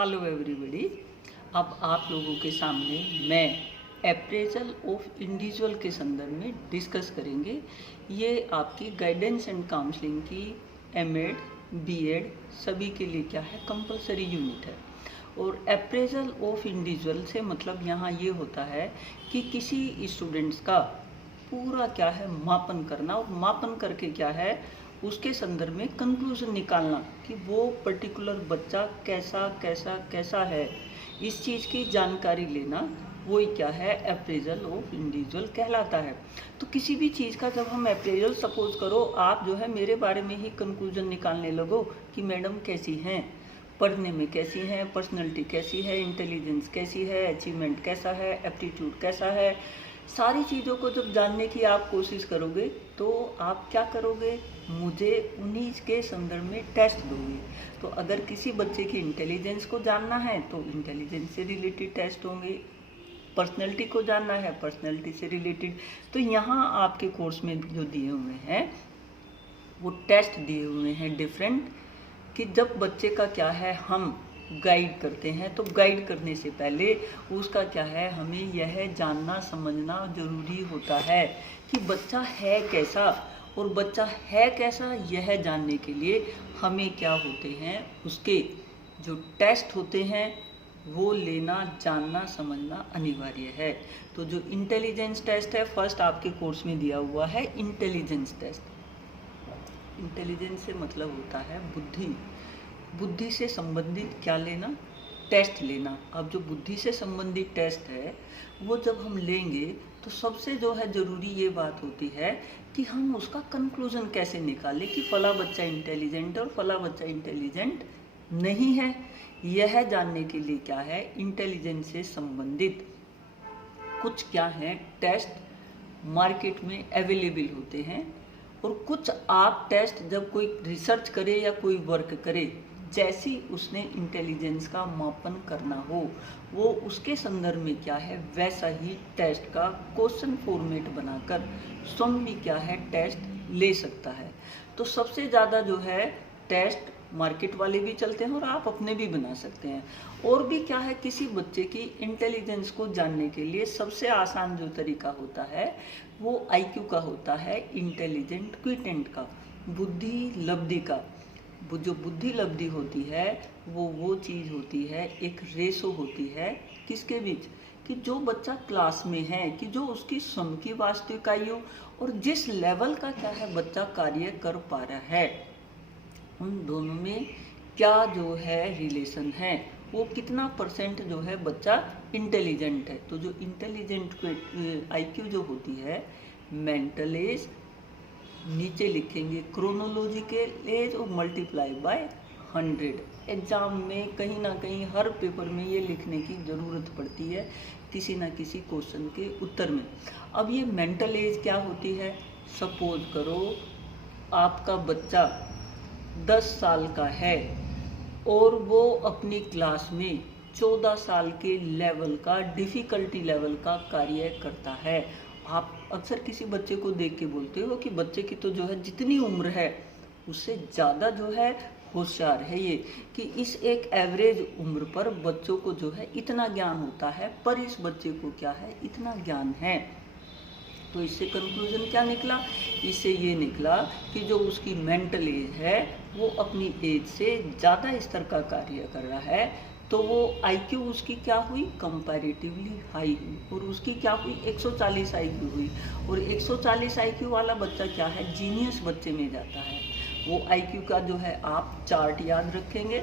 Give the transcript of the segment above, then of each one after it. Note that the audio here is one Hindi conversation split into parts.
Hello everybody. अब आप लोगों के सामने मैं अप्रेजल ऑफ इंडिविजुअल के संदर्भ में डिस्कस करेंगे। ये आपकी गाइडेंस एंड काउंसलिंग की एमएड बीएड सभी के लिए क्या है, कंपलसरी यूनिट है। और अप्रेजल ऑफ इंडिविजुअल से मतलब यहाँ ये होता है कि किसी स्टूडेंट्स का पूरा क्या है मापन करना, और मापन करके क्या है उसके संदर्भ में कंक्लूजन निकालना कि वो पर्टिकुलर बच्चा कैसा कैसा कैसा है, इस चीज़ की जानकारी लेना, वही क्या है अप्रेजल ऑफ इंडिविजुअल कहलाता है। तो किसी भी चीज़ का जब हम अप्रेजल, सपोज करो आप जो है मेरे बारे में ही कंक्लूजन निकालने लगो कि मैडम कैसी हैं, पढ़ने में कैसी हैं, पर्सनैलिटी कैसी है, इंटेलिजेंस कैसी है, अचीवमेंट कैसा है, एप्टीट्यूड कैसा है, सारी चीज़ों को जब जानने की आप कोशिश करोगे तो आप क्या करोगे, मुझे उन्हीं के संदर्भ में टेस्ट दोगे। तो अगर किसी बच्चे की इंटेलिजेंस को जानना है तो इंटेलिजेंस से रिलेटेड टेस्ट होंगे, पर्सनैलिटी को जानना है पर्सनैलिटी से रिलेटेड। तो यहाँ आपके कोर्स में जो दिए हुए हैं वो टेस्ट दिए हुए हैं डिफरेंट, कि जब बच्चे का क्या है हम गाइड करते हैं तो गाइड करने से पहले उसका क्या है, हमें यह जानना समझना जरूरी होता है कि बच्चा है कैसा, और बच्चा है कैसा यह जानने के लिए हमें क्या होते हैं, उसके जो टेस्ट होते हैं वो लेना जानना समझना अनिवार्य है। तो जो इंटेलिजेंस टेस्ट है फर्स्ट आपके कोर्स में दिया हुआ है इंटेलिजेंस टेस्ट। इंटेलिजेंस से मतलब होता है बुद्धि, बुद्धि से संबंधित क्या लेना, टेस्ट लेना। अब जो बुद्धि से संबंधित टेस्ट है वो जब हम लेंगे तो सबसे जो है ज़रूरी ये बात होती है कि हम उसका कंक्लूजन कैसे निकालें कि फला बच्चा इंटेलिजेंट और फला बच्चा इंटेलिजेंट नहीं है। यह जानने के लिए क्या है, इंटेलिजेंस से संबंधित कुछ क्या है टेस्ट मार्केट में अवेलेबल होते हैं, और कुछ आप टेस्ट जब कोई रिसर्च करे या कोई वर्क करे, जैसी उसने इंटेलिजेंस का मापन करना हो वो उसके संदर्भ में क्या है वैसा ही टेस्ट का क्वेश्चन फॉर्मेट बनाकर स्वयं भी क्या है टेस्ट ले सकता है। तो सबसे ज़्यादा जो है टेस्ट मार्केट वाले भी चलते हैं और आप अपने भी बना सकते हैं। और भी क्या है, किसी बच्चे की इंटेलिजेंस को जानने के लिए सबसे आसान जो तरीका होता है वो आईक्यू का होता है, इंटेलिजेंट क्विटेंट का, बुद्धि लब्धि का। वो जो बुद्धि लब्धि होती है वो चीज़ होती है, एक रेशो होती है किसके बीच, कि जो बच्चा क्लास में है, कि जो उसकी स्वयं की वास्तविक आयु और जिस लेवल का क्या है बच्चा कार्य कर पा रहा है, उन दोनों में क्या जो है रिलेशन है, वो कितना परसेंट जो है बच्चा इंटेलिजेंट है। तो जो इंटेलिजेंट आईक्यू जो होती है, मेंटल एज नीचे लिखेंगे क्रोनोलॉजिकल एज और मल्टीप्लाई बाय 100। एग्जाम में कहीं ना कहीं हर पेपर में ये लिखने की ज़रूरत पड़ती है किसी ना किसी क्वेश्चन के उत्तर में। अब ये मेंटल एज क्या होती है, सपोज करो आपका बच्चा 10 साल का है और वो अपनी क्लास में 14 साल के लेवल का डिफ़िकल्टी लेवल का कार्य करता है। आप अक्सर किसी बच्चे को देख के बोलते हो कि बच्चे की तो जो है जितनी उम्र है उससे ज़्यादा जो है होशियार है ये, कि इस एक एवरेज उम्र पर बच्चों को जो है इतना ज्ञान होता है, पर इस बच्चे को क्या है इतना ज्ञान है। तो इससे कंक्लूजन क्या निकला, इससे ये निकला कि जो उसकी मेंटल एज है वो अपनी एज से ज़्यादा स्तर का कार्य कर रहा है। तो वो आईक्यू उसकी क्या हुई, कंपैरेटिवली हाई हुई, और उसकी क्या हुई 140 आईक्यू हुई। और 140 आईक्यू वाला बच्चा क्या है जीनियस बच्चे में जाता है। वो आईक्यू का जो है आप चार्ट याद रखेंगे।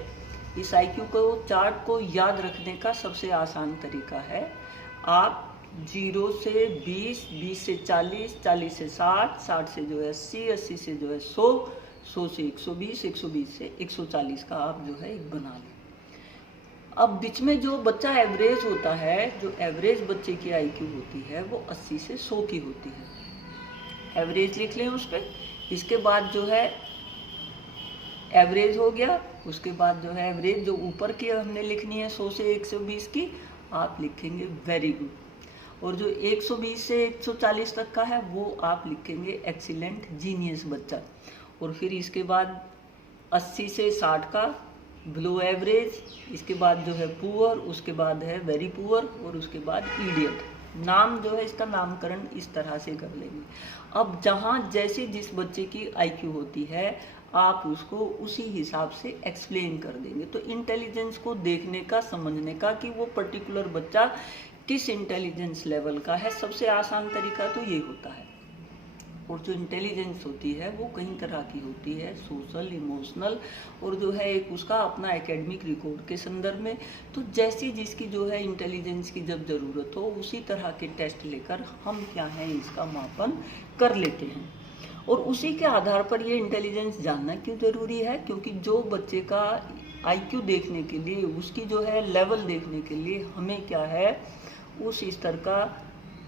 इस आईक्यू को चार्ट को याद रखने का सबसे आसान तरीका है, आप 0 से 20, 20 से 40, 40 से 60, 60 से जो है 80, 80 से जो है 100, 100 से 120, 120 से 140 का आप जो है एक बना लें। अब बीच में जो बच्चा एवरेज होता है, जो एवरेज बच्चे की आईक्यू होती है वो 80 से 100 की होती है। एवरेज लिख लें उस पर। इसके बाद जो है एवरेज हो गया, उसके बाद जो है एवरेज जो ऊपर की हमने लिखनी है 100 से 120 की, आप लिखेंगे वेरी गुड। और जो 120 से 140 तक का है वो आप लिखेंगे एक्सीलेंट जीनियस बच्चा। और फिर इसके बाद 80 से 60 का बिलो एवरेज, इसके बाद जो है पुअर, उसके बाद है वेरी पुअर और उसके बाद इडियट। नाम जो है इसका नामकरण इस तरह से कर लेंगे। अब जहाँ जैसे जिस बच्चे की आईक्यू होती है आप उसको उसी हिसाब से एक्सप्लेन कर देंगे। तो इंटेलिजेंस को देखने का, समझने का कि वो पर्टिकुलर बच्चा किस इंटेलिजेंस लेवल का है, सबसे आसान तरीका तो ये होता है। और जो इंटेलिजेंस होती है वो कई तरह की होती है, सोशल, इमोशनल और जो है एक उसका अपना एकेडमिक रिकॉर्ड के संदर्भ में। तो जैसी जिसकी जो है इंटेलिजेंस की जब ज़रूरत हो उसी तरह के टेस्ट लेकर हम क्या है इसका मापन कर लेते हैं। और उसी के आधार पर ये इंटेलिजेंस जानना क्यों ज़रूरी है, क्योंकि जो बच्चे का आईक्यू देखने के लिए, उसकी जो है लेवल देखने के लिए हमें क्या है उस स्तर का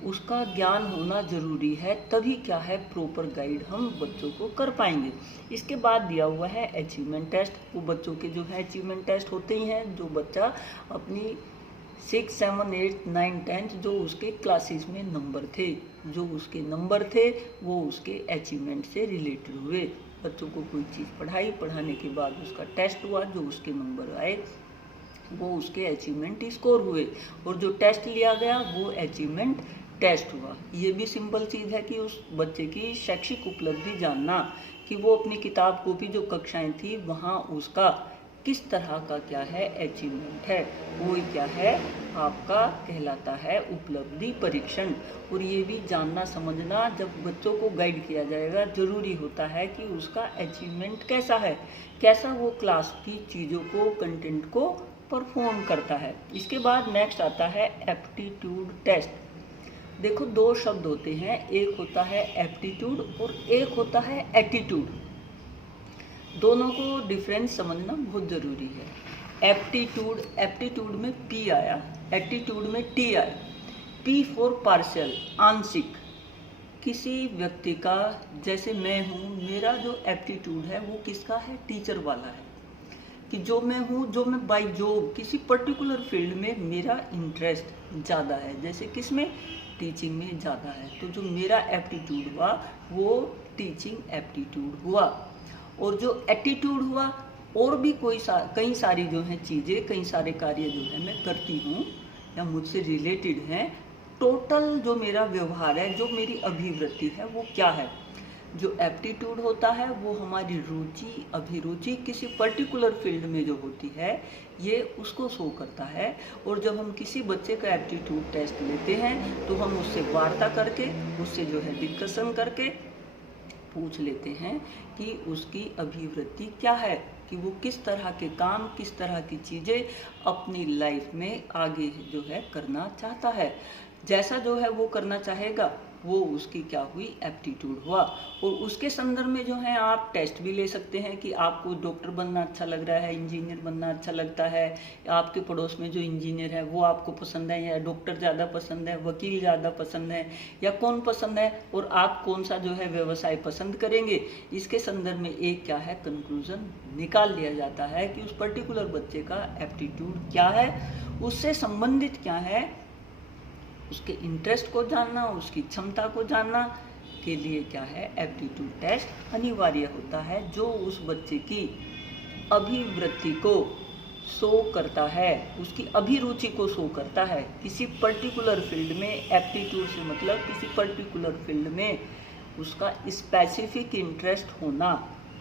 उसका ज्ञान होना ज़रूरी है, तभी क्या है प्रॉपर गाइड हम बच्चों को कर पाएंगे। इसके बाद दिया हुआ है अचीवमेंट टेस्ट। वो बच्चों के जो है अचीवमेंट टेस्ट होते ही हैं जो बच्चा अपनी 6, 7, 8, 9, 10 जो उसके क्लासेस में नंबर थे, जो उसके नंबर थे वो उसके अचीवमेंट से रिलेटेड हुए। बच्चों को कोई चीज़ पढ़ाई, पढ़ाने के बाद उसका टेस्ट हुआ, जो उसके नंबर आए वो उसके अचीवमेंट स्कोर हुए, और जो टेस्ट लिया गया वो अचीवमेंट टेस्ट हुआ। ये भी सिंपल चीज़ है कि उस बच्चे की शैक्षिक उपलब्धि जानना कि वो अपनी किताब कॉपी जो कक्षाएं थी वहाँ उसका किस तरह का क्या है अचीवमेंट है, वो क्या है आपका कहलाता है उपलब्धि परीक्षण। और ये भी जानना समझना जब बच्चों को गाइड किया जाएगा ज़रूरी होता है कि उसका अचीवमेंट कैसा है, कैसा वो क्लास की चीज़ों को, कंटेंट को परफॉर्म करता है। इसके बाद नेक्स्ट आता है एप्टीट्यूड टेस्ट। देखो दो शब्द होते हैं, एक होता है एप्टीट्यूड और एक होता है एटीट्यूड। दोनों को डिफरेंस समझना बहुत ज़रूरी है। एप्टीट्यूड में पी आया, एटीट्यूड में टी आया। पी फॉर पार्शियल, आंशिक। किसी व्यक्ति का, जैसे मैं हूँ, मेरा जो एप्टीट्यूड है वो किसका है, टीचर वाला है, कि जो मैं हूँ, जो मैं बाई जॉब किसी पर्टिकुलर फील्ड में मेरा इंटरेस्ट ज़्यादा है, जैसे किस में, टीचिंग में ज़्यादा है, तो जो मेरा एप्टीट्यूड हुआ वो टीचिंग एप्टीट्यूड हुआ। और जो एटीट्यूड हुआ, और भी कई सारी जो है चीज़ें, कई सारे कार्य जो है मैं करती हूँ या मुझसे रिलेटेड हैं, टोटल जो मेरा व्यवहार है, जो मेरी अभिवृत्ति है वो क्या है। जो एप्टीट्यूड होता है वो हमारी रुचि, अभिरुचि किसी पर्टिकुलर फील्ड में जो होती है ये उसको शो करता है। और जब हम किसी बच्चे का एप्टीट्यूड टेस्ट लेते हैं तो हम उससे वार्ता करके, उससे जो है डिस्कशन करके पूछ लेते हैं कि उसकी अभिवृत्ति क्या है, कि वो किस तरह के काम, किस तरह की चीज़ें अपनी लाइफ में आगे जो है करना चाहता है। जैसा जो है वो करना चाहेगा वो उसकी क्या हुई, एप्टीट्यूड हुआ। और उसके संदर्भ में जो है आप टेस्ट भी ले सकते हैं कि आपको डॉक्टर बनना अच्छा लग रहा है, इंजीनियर बनना अच्छा लगता है, आपके पड़ोस में जो इंजीनियर है वो आपको पसंद है, या डॉक्टर ज़्यादा पसंद है, वकील ज़्यादा पसंद है, या कौन पसंद है, और आप कौन सा जो है व्यवसाय पसंद करेंगे। इसके संदर्भ में एक क्या है कंक्लूजन निकाल लिया जाता है कि उस पर्टिकुलर बच्चे का एप्टीट्यूड क्या है, उससे संबंधित क्या है, उसके इंटरेस्ट को जानना, उसकी क्षमता को जानना के लिए क्या है एप्टीट्यूड टेस्ट अनिवार्य होता है, जो उस बच्चे की अभिवृत्ति को शो करता है, उसकी अभिरुचि को शो करता है। किसी पर्टिकुलर फील्ड में एप्टीट्यूड से मतलब किसी पर्टिकुलर फील्ड में उसका स्पेसिफिक इंटरेस्ट होना,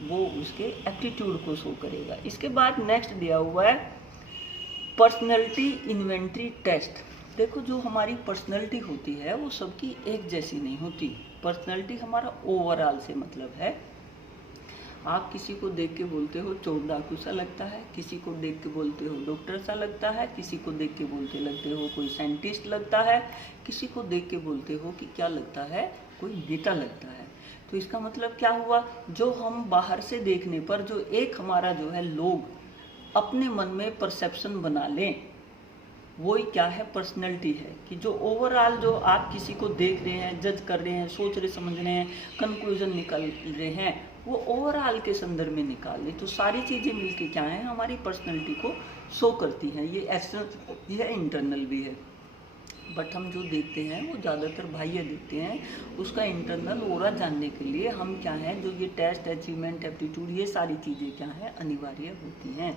वो उसके एप्टीट्यूड को शो करेगा। इसके बाद नेक्स्ट दिया हुआ है पर्सनैलिटी इन्वेंटरी टेस्ट। देखो जो हमारी पर्सनैलिटी होती है वो सबकी एक जैसी नहीं होती। पर्सनैलिटी हमारा ओवरऑल से मतलब है। आप किसी को देख के बोलते हो चोर डाकू सा लगता है, किसी को देख के बोलते हो डॉक्टर सा लगता है, किसी को देख के बोलते लगते हो कोई साइंटिस्ट लगता है, किसी को देख के बोलते हो कि क्या लगता है, कोई नेता लगता है। तो इसका मतलब क्या हुआ, जो हम बाहर से देखने पर जो एक हमारा जो है लोग अपने मन में परसेप्शन बना लें, वही क्या है पर्सनैलिटी है। कि जो ओवरऑल जो आप किसी को देख रहे हैं, जज कर रहे हैं, सोच रहे समझ रहे हैं, कंक्लूजन निकाल रहे हैं, वो ओवरऑल के संदर्भ में निकाल ले। तो सारी चीज़ें मिलके क्या है हमारी पर्सनैलिटी को शो करती हैं। ये एक्सटर्नल भी है, इंटरनल भी है। बट हम जो देखते हैं वो ज़्यादातर बाह्य देखते हैं। उसका इंटरनल ओरा जानने के लिए हम क्या है, जो ये टेस्ट, अचीवमेंट, एप्टीट्यूड, ये सारी चीज़ें क्या हैं, अनिवार्य होती हैं।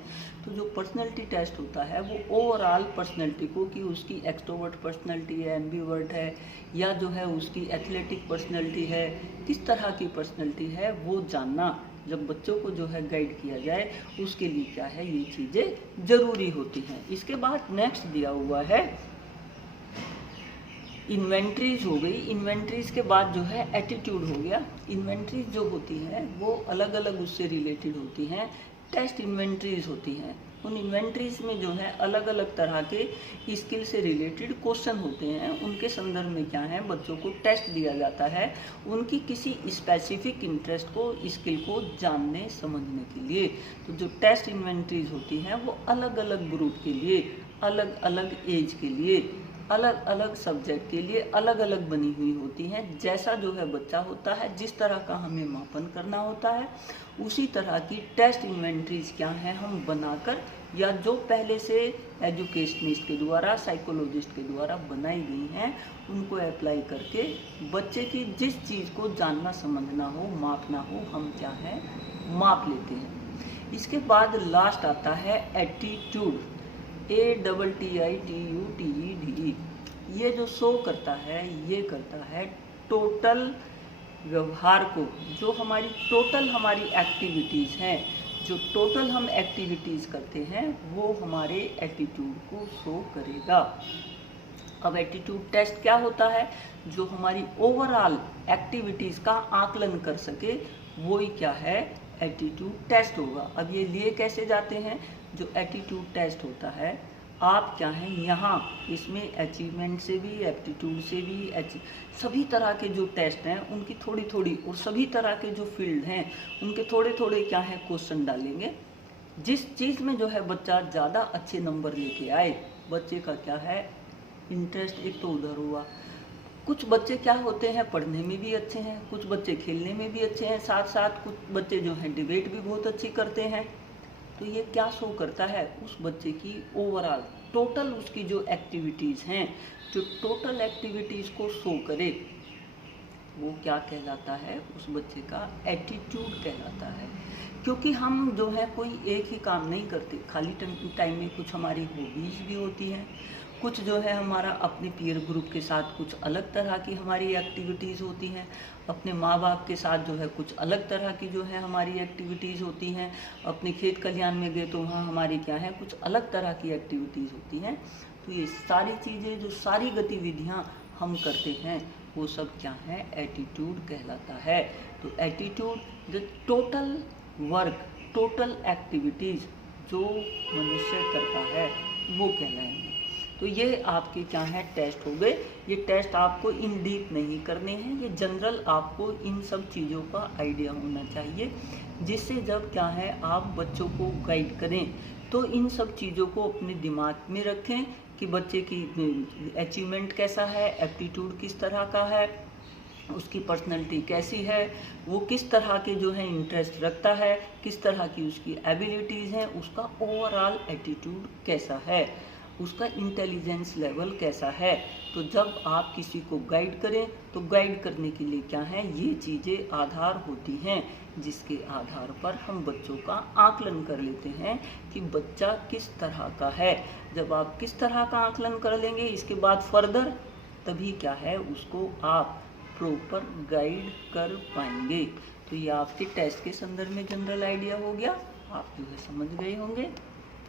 तो जो पर्सनैलिटी टेस्ट होता है वो ओवरऑल पर्सनैलिटी को, कि उसकी एक्सट्रोवर्ट पर्सनैलिटी है, एम्बीवर्ट है, या जो है उसकी एथलेटिक पर्सनैलिटी है, किस तरह की पर्सनैलिटी है, वो जानना जब बच्चों को जो है गाइड किया जाए, उसके लिए क्या है, ये चीज़ें ज़रूरी होती हैं। इसके बाद नेक्स्ट दिया हुआ है इन्वेंट्रीज हो गई। इन्वेंट्रीज के बाद जो है एटीट्यूड हो गया। इन्वेंट्रीज जो होती हैं वो अलग अलग उससे रिलेटेड होती हैं। टेस्ट इन्वेंट्रीज होती हैं। उन इन्वेंट्रीज में जो है अलग अलग तरह के स्किल से रिलेटेड क्वेश्चन होते हैं। उनके संदर्भ में क्या है, बच्चों को टेस्ट दिया जाता है उनकी किसी स्पेसिफिक इंटरेस्ट को, स्किल को जानने समझने के लिए। तो जो टेस्ट इन्वेंट्रीज होती हैं वो अलग अलग ग्रुप के लिए, अलग अलग एज के लिए, अलग अलग सब्जेक्ट के लिए अलग अलग बनी हुई होती हैं। जैसा जो है बच्चा होता है, जिस तरह का हमें मापन करना होता है, उसी तरह की टेस्ट इन्वेंट्रीज क्या हैं हम बनाकर, या जो पहले से एजुकेशनिस्ट के द्वारा, साइकोलॉजिस्ट के द्वारा बनाई गई हैं, उनको अप्लाई करके बच्चे की जिस चीज़ को जानना समझना हो, मापना हो, हम क्या है माप लेते हैं। इसके बाद लास्ट आता है एटीट्यूड, ATTITUDE। ये जो शो करता है, ये करता है टोटल व्यवहार को, जो हमारी टोटल हमारी एक्टिविटीज़ हैं, जो टोटल हम एक्टिविटीज़ करते हैं, वो हमारे एटीट्यूड को शो करेगा। अब एटीट्यूड टेस्ट क्या होता है, जो हमारी ओवरऑल एक्टिविटीज़ का आकलन कर सके, वो ही क्या है, एटीट्यूड टेस्ट होगा। अब ये लिए कैसे जाते हैं, जो एटीट्यूड टेस्ट होता है, आप क्या हैं यहाँ इसमें अचीवमेंट से भी, एप्टीट्यूड से भी, सभी तरह के जो टेस्ट हैं उनकी थोड़ी थोड़ी, और सभी तरह के जो फील्ड हैं उनके थोड़े थोड़े क्या है क्वेश्चन डालेंगे। जिस चीज़ में जो है बच्चा ज़्यादा अच्छे नंबर लेके आए, बच्चे का क्या है इंटरेस्ट एक तो उधर हुआ। कुछ बच्चे क्या होते हैं पढ़ने में भी अच्छे हैं, कुछ बच्चे खेलने में भी अच्छे हैं, साथ साथ कुछ बच्चे जो हैं डिबेट भी बहुत अच्छी करते हैं। तो ये क्या शो करता है, उस बच्चे की ओवरऑल टोटल उसकी जो एक्टिविटीज़ हैं, जो टोटल एक्टिविटीज़ को शो करे, वो क्या कहलाता है, उस बच्चे का एटीट्यूड कहलाता है। क्योंकि हम जो है कोई एक ही काम नहीं करते, खाली टाइम में कुछ हमारी हॉबीज़ भी होती हैं, कुछ जो है हमारा अपने पीयर ग्रुप के साथ कुछ अलग तरह की हमारी एक्टिविटीज़ होती हैं, अपने माँ बाप के साथ जो है कुछ अलग तरह की जो है हमारी एक्टिविटीज़ होती हैं, अपने खेत खलिहान में गए तो वहाँ हमारी क्या है कुछ अलग तरह की एक्टिविटीज़ होती हैं। तो ये सारी चीज़ें, जो सारी गतिविधियाँ हम करते हैं, वो सब क्या है, एटीट्यूड कहलाता है। तो attitude the total work, total activities जो मनुष्य करता है वो कहलाएंगे। तो ये आपके क्या है टेस्ट हो गए। ये टेस्ट आपको इन डीप नहीं करने हैं, ये जनरल आपको इन सब चीज़ों का आइडिया होना चाहिए, जिससे जब क्या है आप बच्चों को गाइड करें तो इन सब चीज़ों को अपने दिमाग में रखें कि बच्चे की अचीवमेंट कैसा है, एप्टीट्यूड किस तरह का है, उसकी पर्सनैलिटी कैसी है, वो किस तरह के जो है इंटरेस्ट रखता है, किस तरह की उसकी एबिलिटीज़ हैं, उसका ओवरऑल एटीट्यूड कैसा है, उसका इंटेलिजेंस लेवल कैसा है। तो जब आप किसी को गाइड करें तो गाइड करने के लिए क्या है, ये चीज़ें आधार होती हैं, जिसके आधार पर हम बच्चों का आकलन कर लेते हैं कि बच्चा किस तरह का है। जब आप किस तरह का आकलन कर लेंगे, इसके बाद फर्दर तभी क्या है उसको आप प्रॉपर गाइड कर पाएंगे। तो ये आपके टेस्ट के संदर्भ में जनरल आइडिया हो गया, आप जो है समझ गए होंगे।